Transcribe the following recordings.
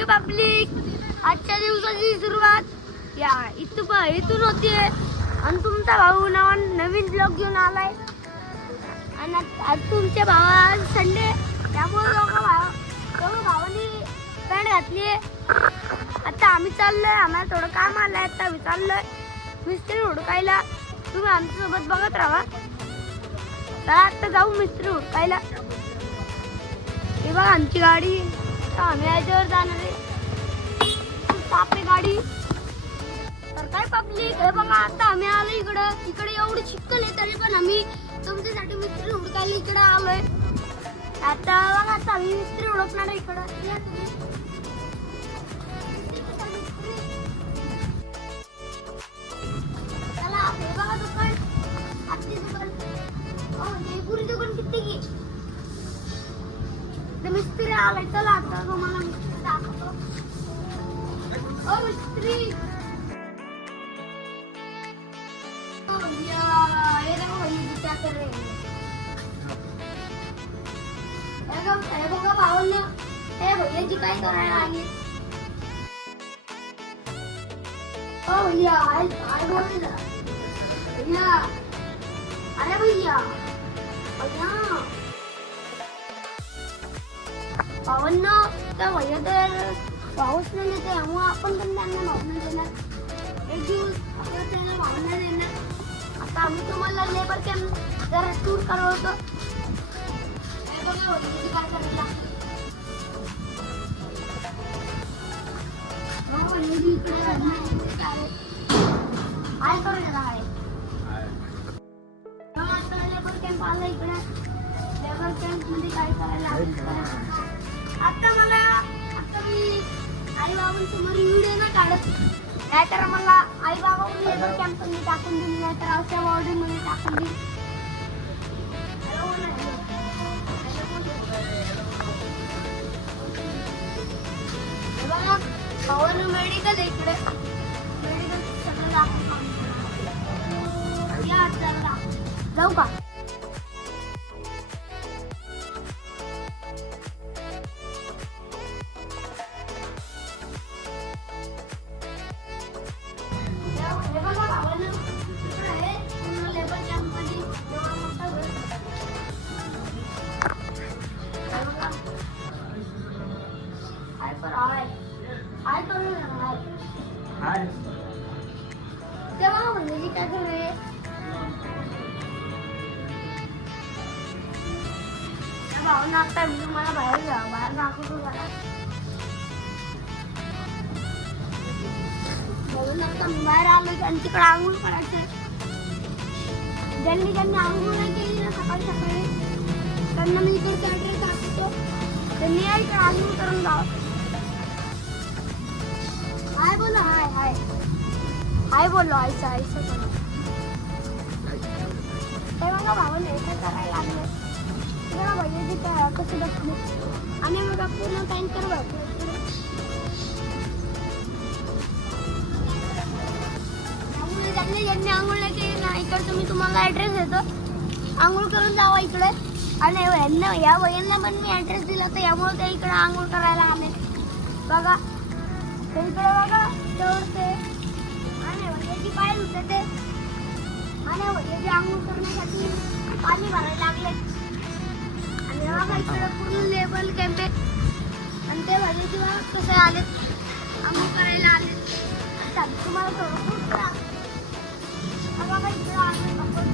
You public. आजच्या दिवसाची सुरुवात या इथून होतीये आणि तुमचा भाऊ नवीन ब्लॉग घेऊन आलाय. आणि आज तुमच्या भावा संडे त्यामुळे दोघं भावानी पॅन्ट घातली आहे. आता आम्ही चाललोय, आम्हाला थोडं काम आलंय. आता आम्ही चाललोय मिस्त्री हुडकायला. तुम्ही आमच्यासोबत बघत राहा. तर आता जाऊ मिस्त्री हुडकायला. हे बघा आमची गाडी. आम्ही याच्यावर जाणार आहे. सापे गाडी. तर काय पब्लिक हे बघा आता आम्ही आलो इकडे एवढी चिखल आहे तरी पण आम्ही तुमच्यासाठी मिस्त्री हुडकायला इकडे आलोय. आता बघा आता आम्ही मिस्त्री हुडकणार आहे इकडं. या तुम्ही. चला हे बघा दुकान. आजची दुकान. हे पुरी दुकान किती की मिस्त्री आलाय. चला आता तुम्हाला मिस्त्री दाखवतो. ओ मिस्त्री. ये देखो भैया क्या कर रहे हैं. ये बघा भावांना. हे भैया जी काय करायला आले. ओ भैया आय बोल भैया. अरे भैया भावांना त्या भैया तर पाऊस नाही येते त्यामुळे आपण पण त्यांना भावना देणार. एक दिवस आपण त्यांना भावना देणार. आता आम्ही तुम्हाला लेबर कॅम्प जरा टूर करवतो. हे बघा भैयाची काय करायला. काय करायला आहे. लेबर कॅम्प आला इकडे. लेबर कॅम्प मध्ये काय करायला. आता मी आई बाबांसमोर व्हिडिओ ना काढत. नाहीतर मला आई बाबा लेबर कॅम्प मध्ये टाकून दिली. नाहीतर अशा वॉर्डिंग मध्ये टाकून दिली. बघा भावानं मेडिकल आहे इकडे. मेडिकल सगळं दाखवतो. या चला जाऊ का. तेव्हा म्हणजे काय करे. भावना आता मी मला बाहेर दाखवतो जरा. म्हणून आता मी बाहेर आलो आणि तिकडे आंघोळ करायचं. ज्यांनी आंघोळ नाही केली ना सकाळी त्यांना मी इकडे ऍड्रेस दाखवतो. त्यांनी या इकडे आंघोळ करून जावं. हाय बोलो. हाय बोलो. ऐसा बोलो. तेव्हा भावाने काय करायला लागले. तेव्हा भैयाची काय कसं बसली आणि मग पूर्ण टँकर भरतो. त्यामुळे ज्यांनी आंघोळ नाही केली ना इकडचं मी तुम्हाला ऍड्रेस देतो. आंघोळ करून जावा इकडे. आणि या भैयांना पण मी ऍड्रेस दिला तर यामुळे ते इकडे आंघोळ करायला आले. बघा ते इकडे बघा तेवढते. आणि भैयाची पाय धुते ते. आणि भैयाची आंघोळ करण्यासाठी पाणी भरायला लागले. आणि बघा इकडे पूर्ण लेबर कॅम्प आहे. आणि ते भैयाची बघा कसे आले आंघोळ करायला आले. आता तुम्हाला थोडं बघा इकडे आले आपण.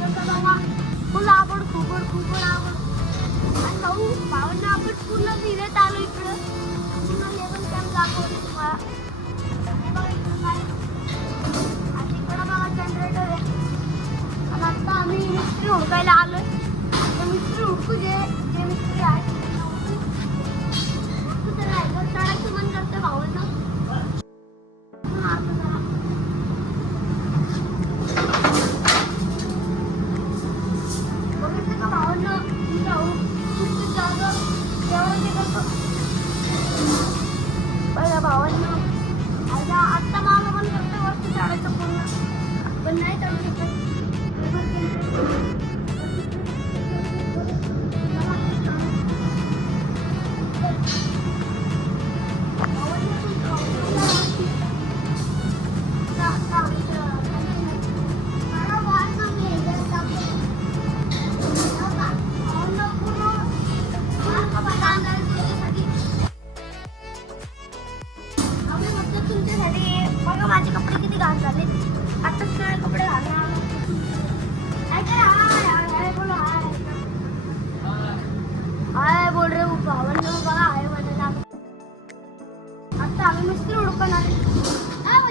बघा फुल आवड खूप आवड. आणि भावांना आपण पूर्ण फिरत आलो इकडं. पूर्ण लेबर कॅम्प दाखवतो तुम्हाला. बघा इकडं काय आणि इकडं बघा जनरेटर आहे. आणि आता आम्ही मिस्त्री हुडकायला आलोय. आता मिस्त्री हुडकू जे मिस्त्री आहे हुडकू तर आहे. तर चढायचं मन करतं भावांना. बघितलं का भावांना बघा भावांना. आता मला पण करतं वरती चढायचं पूर्ण पण नाही चढू शकत.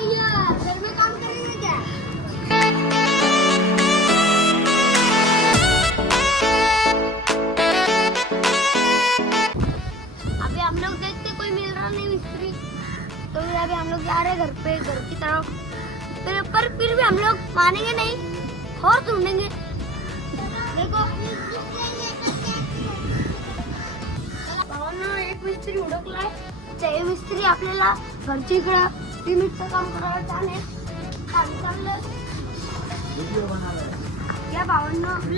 भैया घर में काम करेंगे क्या? अभी हम लोग देखते कोई मिल रहा नहीं मिस्त्री, तो अभी हम लोग जा रहे हैं घर पे, घर की तरफ। पर फिर भी हम लोग मानेंगे नहीं और ढूंढेंगे। देखो भावांनो, एक मिस्त्री हुडकलाय, ते मिस्त्री आपल्याला घरची इकडं सिमेंटचं काम करायला चालेल. आम्ही चाललोय या भावांनो. ही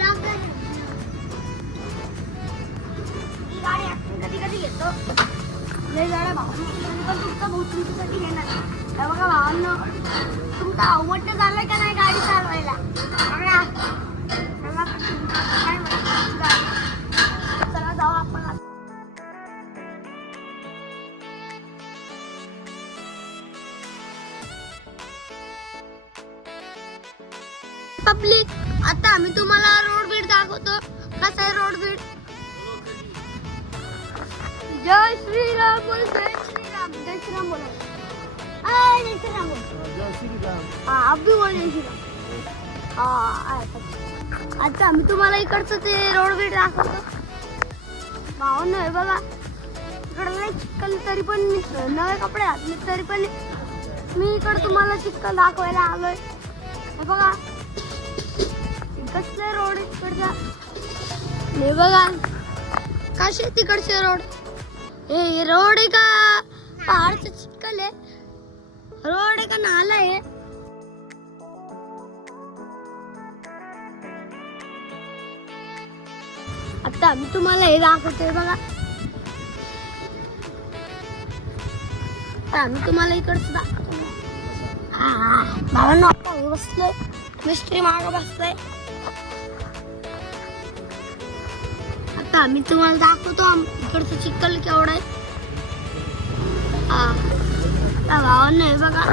गाडी आपण कधी कधी घेतो, लय गाड्या भावांनो, पण तुमचा भाऊ तुमच्यासाठी घेणार. हे बघा भावांनो, तुमचा अवमट्ट झालाय का नाही गाडी चालवायला? बघा चला, काय म्हणतात, चला जाऊ आपण. पब्लिक, आता आम्ही तुम्हाला रोड बीड दाखवतो. कसा आहे रोड बीड? जय श्रीराम बोल, जय श्रीराम, जय श्रीराम बोला. जय श्रीराम बोल. जय श्री राम. हाँ, आप भी बोल जय श्रीराम. आता आम्ही तुम्हाला इकडचं ते रोड बीड दाखवतो. भावांनो, हे बघा इकडं नाही चिखल, तरी पण नवे कपडे घातले तरी पण मी इकडं तुम्हाला चिखल दाखवायला आलोय. हे बघा कसले रोड इकडचा. हे बघा कसे तिकडचे रोड. हे रोड आहे का पहाडचं चिखल आहे? रोड आहे का नाला आहे? आता आम्ही तुम्हाला हे दाखवतोय बघा. आता आम्ही तुम्हाला इकडचं दाखवतो. भावांनो, आपण बसलोय, मिस्त्री मागं बसलोय. आता आम्ही तुम्हाला दाखवतो इकडचं चिखल केवढं आहे. भावांनो, हे बघा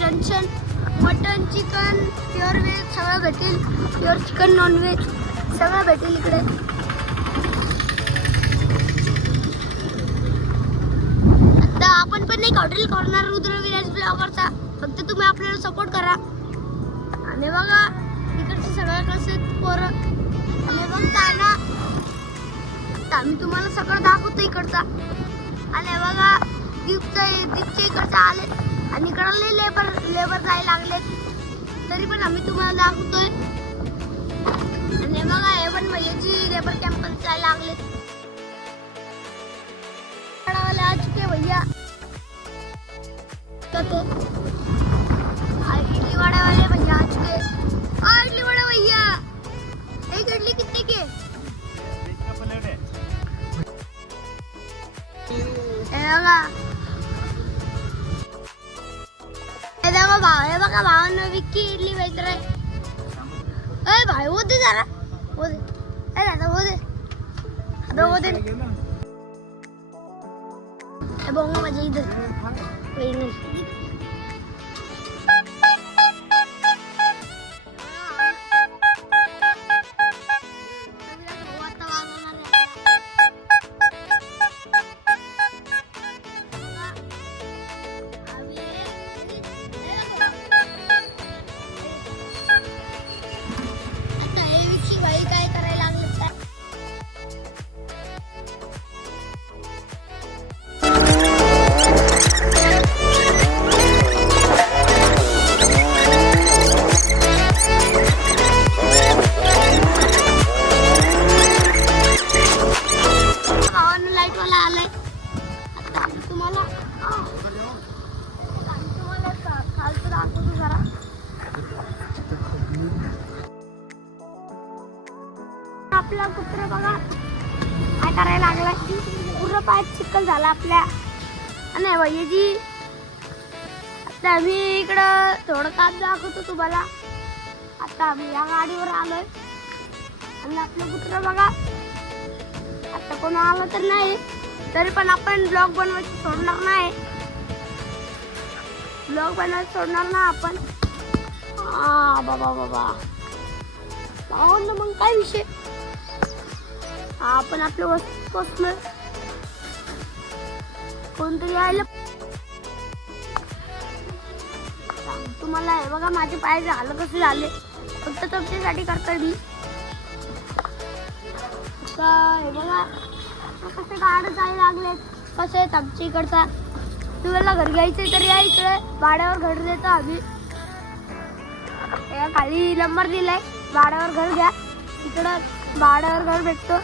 junction. Mutton, chicken, pure veg सगळं भेटेल. प्युअर चिकन, नॉन व्हेज सगळं भेटेल इकडे. आता आपण पण एक हॉटेल करणार रुद्र विलास ब्लॉगरचा. फक्त तुम्ही आपल्याला सपोर्ट करा. आणि बघा इकडचे सगळं कसे पोरं आणि बघता ना. आता आम्ही तुम्हाला सगळं दाखवतो इकडचा. आणि बघा दीपच्या इकडचा आले आणि इकडे लेबर जायला लागले, तरी पण आम्ही तुम्हाला दाखवतोय. आणि बघा हे पण भैयाची लेबर कॅम्पस जायला लागले. आ चुके भैया इडली वड़ा वाले भैया आ चुके. इडली वड़ा भैया, एक इडली कितने के? देखो भाव, हे बघा भावांनो, विक्की इडली बेच रहे. अरे भाई वो दे जरा, वो दे. अरे दादा वो दे, अबे वो दे. ए बोंगा मजा इधर वही नहीं. आपला कुत्रा बघा काय करायला लागला. पूर्ण पाय चिखल झाला आपल्या. आणि भैयाजी आता आम्ही इकडं थोडं काम दाखवतो तुम्हाला. आता आम्ही या गाडीवर आलोय आणि आपलं कुत्रा बघा. आता कोण आलं तर नाही, तरी पण आपण ब्लॉग बनवायचं सोडणार नाही. ब्लॉग बनवायचं सोडणार ना आपण. बाबा बाबा ना मग काय विषय. आपण आपल्या वस्तू पोचलोय. कोणतरी आलं. तुम्हाला हे बघा माझे पाय झालं कसे झाले फक्त तुमच्यासाठी करतोय मी. हे बघा कसे गाड जायला लागले. कसे आहेत आमच्या इकडचा. तुम्हाला घर घ्यायचंय तर या इकडे भाड्यावर घर देतो आम्ही. खाली नंबर दिलाय भाड्यावर घर घ्या. इकडं भाड्यावर घर भेटतो.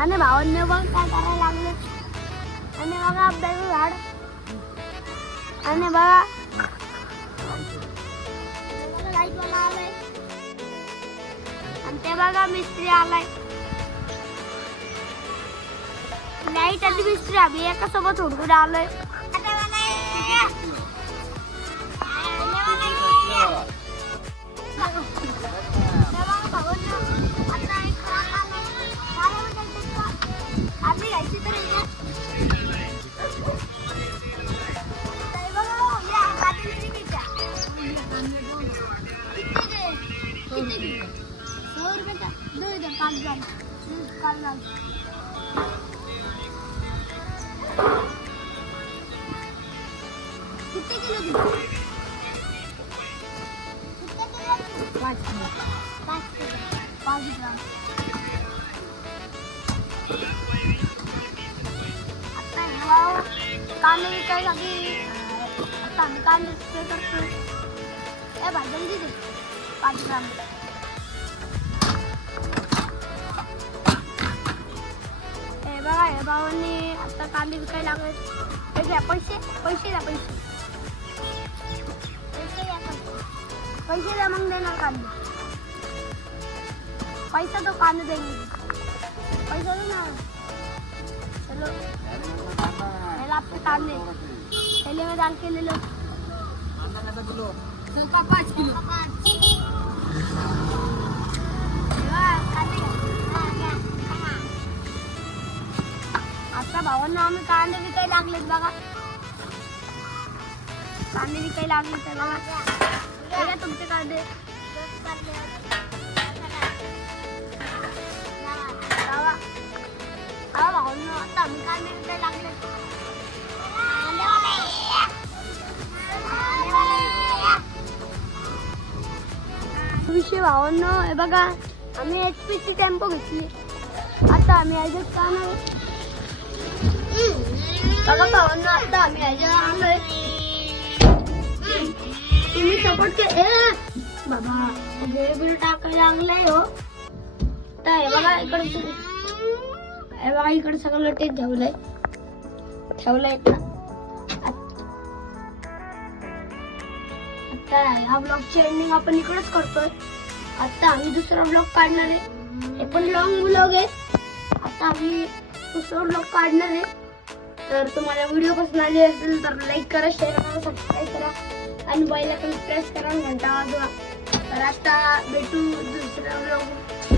आणि भावांनी बघ काय करायला लागले. आणि बघा आंब्याचं झाड. आणि बघा लाईटवाला आलाय. आणि ते बघा मिस्त्री आलाय. लाईट आणि मिस्त्री आम्ही एका सोबत हुडकून आलोय. किती किलो 5 ग्राम. आता कांदे विकायसाठी आता आम्ही कांदे स्प्रे करतो. ए भाज्या किती 5 ग्राम. हे बघा हे भावांनी आता कांदे विकायला लागले. हे घ्या पैसे पैसे द्या पैसे पैसे द्या मग देणार कांदे. पैसा तो कांदे देंगे. पैसा दो ना. चलो पहले आपके कांदे पहले में डाल के ले लो. 5 किलो. आता भावांना आम्ही कांदे विकायला लागलेत बघा. कांदे विकायला लागले तर बघा तुमचे कांदे. भावांना आता आम्ही कांदे विकायला लागले. विषय भावांना हे बघा आम्ही HP टेम्पो घेतली. आता आम्ही ह्याच्यात जाणार बघा भावांना. आता आम्ही ह्याच्यात आलोय. तुम्ही सपोर्ट केले बाबा. बिल टाकायला लागलंय हो. तर हे बघा इकडे सगळं टेक ठेवलंय आता ह्या ब्लॉगची एंडिंग आपण इकडेच करतोय. आता आम्ही दुसरा ब्लॉग काढणार आहे. हे पण लॉंग ब्लॉग आहे. आता आम्ही दुसरा ब्लॉग काढणार आहे. तर तुम्हाला व्हिडिओ पसंत आली असेल तर लाईक करा, शेअर करा, सबस्क्राईब करा आणि बेल आयकॉन प्रेस करा, घंटा वाजवा. तर आता भेटू दुसऱ्या ब्लॉग.